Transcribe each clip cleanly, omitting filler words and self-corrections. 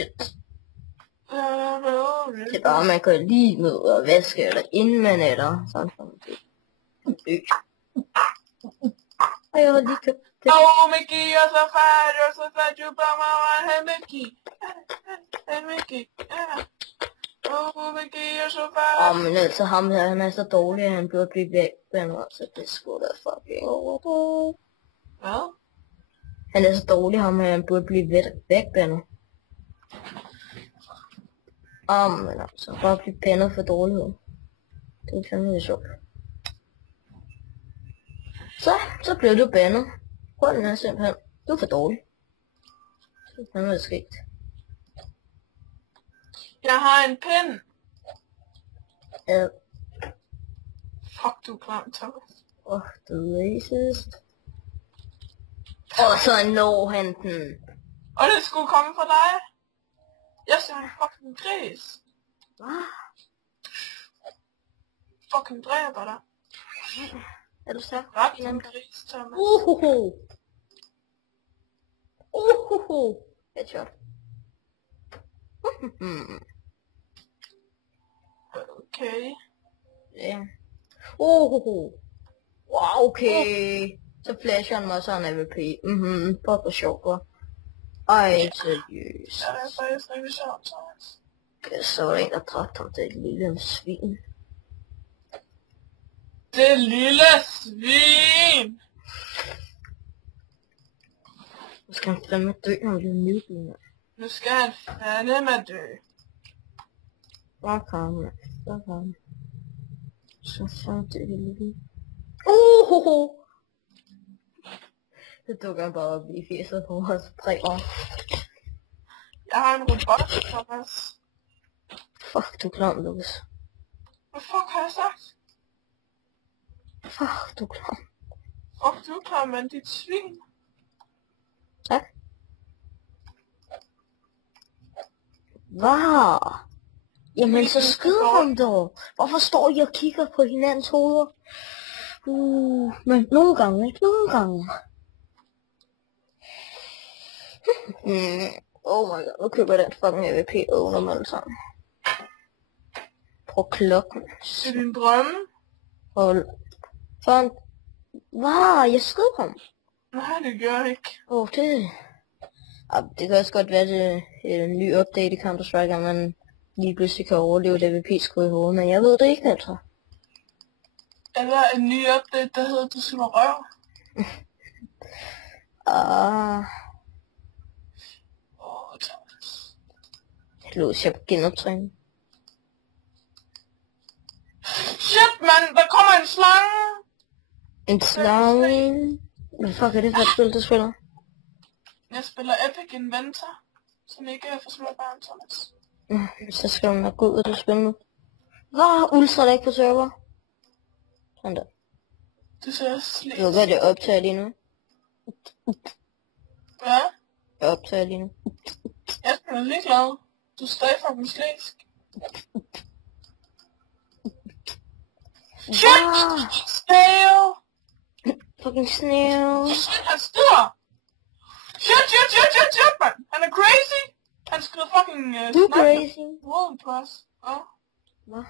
shit. Det er bare, man kan lige ned og vaske, eller inden man er der. Sådan som det. Og jeg har lige købt det. Mickey, you're so fat, you blow my mind. Hey, Mickey. Hey, Mickey. Mickey, you're so fat. Men altså ham her, han er så dårlig, at han burde blive væk. Så det skulle da fucking over. Hvad? Han er så dårlig, ham her, han burde blive væk, Benno. Men altså, bare blive bandet for dårlighed. Det er fandme lidt sjovt. Så blev du bandet. Grunden er simpelthen, du er for dårlig. Det er fandme lidt skægt. Jeg har en pind. Ja. Fuck, du er klam, Thomas. The racist. Så når han den. Og det skulle komme fra dig. Jeg ser en fucking gris. Hvad? Fucking dræber dig. Er du så? Ret en gris, Thomas. Headshot. Okay. Ja. Wow, okay. Så flasher han mig sådan AVP. Fuck hvor sjovt, hva'? Ej, seriøst. Ja, det er faktisk rigtig sjovt, Thomas. Så var der en, der dræbte ham, det lille svin. Det lille svin! Nu skal han fandme dø, når han bliver nydelig. Nu skal han fandme dø. Fuck ham, mand. Fuck ham. Så fandme dø, det lille. Det dukker han bare op i 80'erne på os 3 år. Jeg har en robot, Thomas. Fuck, du er klam, Lukas. Hvad fuck har jeg sagt? Fuck, du er klam. Fuck, du er klam, mand, dit svin. Tak. Hvad? Jamen så skyd ham dog. Hvorfor står I og kigger på hinandens hoveder? Men nogle gange, ikke? Nogle gange. Oh my god, nu køber jeg den fucking AVP under mig alle sammen. Prøv klokken. Det er din drømme. Hold. Sådan. Hvad? Jeg skød ham. Nej, det gør jeg ikke. Det... det kan også godt være, det er en ny update i Counter-Strike, at man lige pludselig kan overleve et AVP-skud i hovedet, men jeg ved det ikke, altså. Eller en ny update, der hedder Du slår røv. Thomas. Lås, jeg på genoptræning. Shit, mand, der kommer en slange! En slange? Hvad fuck er det for et spil, du spiller? Jeg spiller Epic Inventor, som ikke er for små børn, Thomas. Så skal man nok gå ud af det spil nu. Hvad? Ultra der ikke på server? Sådan der. Det ser slet. Du ved godt, jeg optager lige nu. Hvad? Jeg optager lige nu. Jeg er ligeglad. Du er stadig fucking slæsk. Shit! Snail! Fucking snail. Shit, han styrer! Shit, man! Han er crazy! Han skyder fucking Du er crazy. Roden på os. Hvad?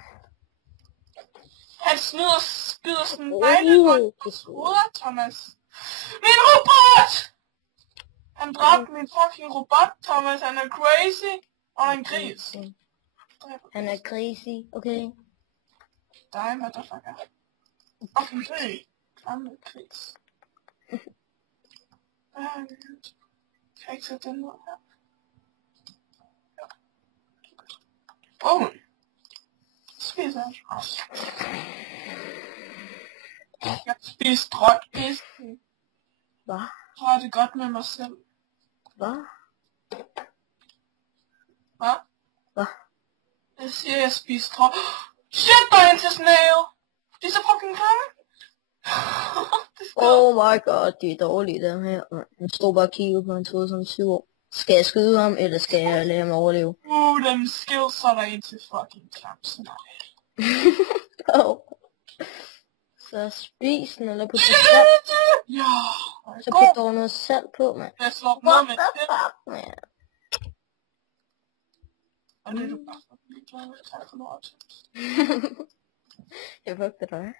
Han skyder sådan en bejle på hovedet, Thomas. Min robot! Han dræbte min fucking robot, Thomas. Han er crazy. Og en gris. Han er crazy, okay? dig, motherfucker. Fucking gris. Gamle gris. Kan jeg ikke sætte den ud her? Spiser jeg også. Jeg spiste rødbisken. Hvad? Jeg har det godt med mig selv. Hvad? Hvad? Hvad? Jeg siger, jeg spiste rød. Shit, der er en til snail! De er så fucking klamme. Oh my god, de er dårlige dem her. Han stod bare og kiggede på, han troede som 7 år. Skal jeg skyde ham, eller skal jeg lade ham overleve? Dem skills, så er der en til fucking klam snail. Så spis den, eller put salt. Ja. Så put dog noget salt på, mand. Jeg slår noget med fuck, man. Og det er du bare fucking ligeglad med. Tak for lort. Jeg vugter dig.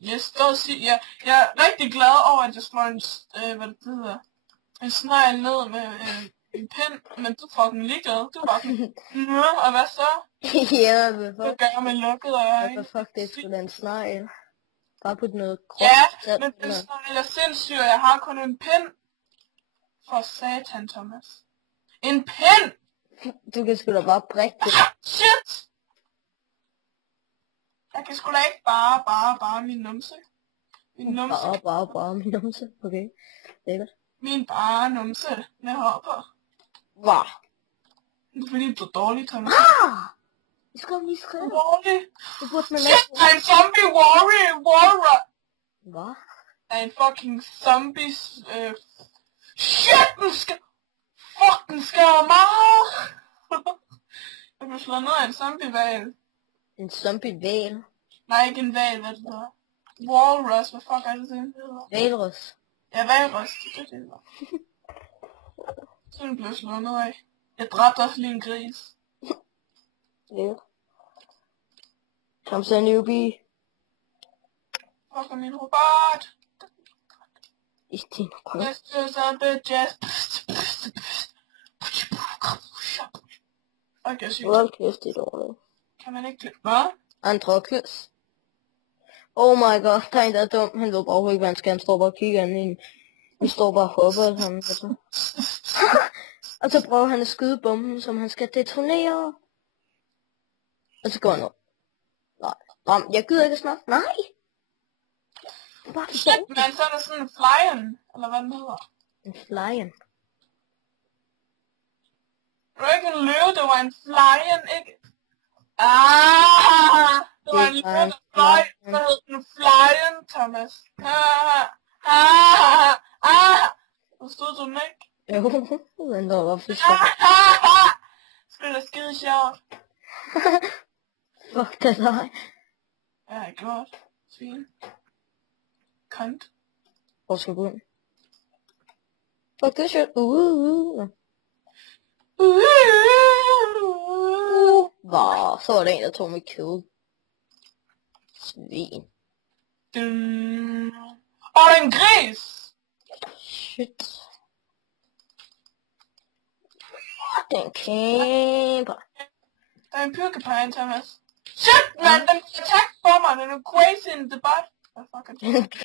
Jeg står og siger, jeg er rigtig glad over, at jeg slår en, hvad det hedder, en snegl ned med en pind, men du er fucking ligeglad. Du er bare sådan, og hvad så? Ja, hvad Du fuck? gør med lukkede øjne. Hvad fuck, det er sgu da en snegl. Bare putte noget krop. Ja, men den snegl er sindssyg, og jeg har kun en pind. For satan, Thomas. En pind! Du kan sgu da bare prikke det. Shit! Jeg kan sgu da ikke bare min numse. Min numse. Bare min numse. Okay. Lækkert. Min bare numse med hopper. Hvad? Det er fordi, du er dårlig, Thomas. Jeg skal lige skrive. Du er dårlig. Det burde man Shit, der er en zombie warrior. Hvad? Der er en fucking zombie. Shit, den skal meget. Jeg blev slået ned af en zombie-val. En zombie-val? Nej, ikke en val, hvad det hedder. Walrus, hvad fuck er det, det hedder? Valrus. Ja, valrus, det er det, det var. Så den blev slået ned af. Jeg dræbte også lige en gris. Ja. Kom så, newbie. Fuck er min robot. I din røv. Let's do some bitches. Okay, sygt. Hold kæft, det er dårligt. Kan man ikke klippe? Hvad? Andre kys. Oh my god, der er en, der er dum. Han ved bare overhovedet ikke, hvad han skal. Han står bare og kigger ind i en. Han står bare og hopper. Og så prøver han at skyde bomben, som han skal detonere. Og så går han op. Nej, jeg gider ikke snart. Nej! Bare shit, man, så er der sådan en flyen, eller hvad den hedder. En flyen? Det var ikke en løve, det var en flyen, ikke? Det var en løve, der fløj, så hed den flyen, Thomas. Forstod du den ikke? Jo, men der var for sjovt. Skulle da skide sjovt. Fuck det dig. Ja, godt. Svin. Kant. Hvor skal du ind? Fuck det shit. Wow, så var der en, der tog mit kill. Svin. Og en gris! Shit. Den kæmper. Der er en pyrkepejn, Thomas. Shit, man! Den kan attack for mig! Den er crazy in the butt. Hvad fuck er det?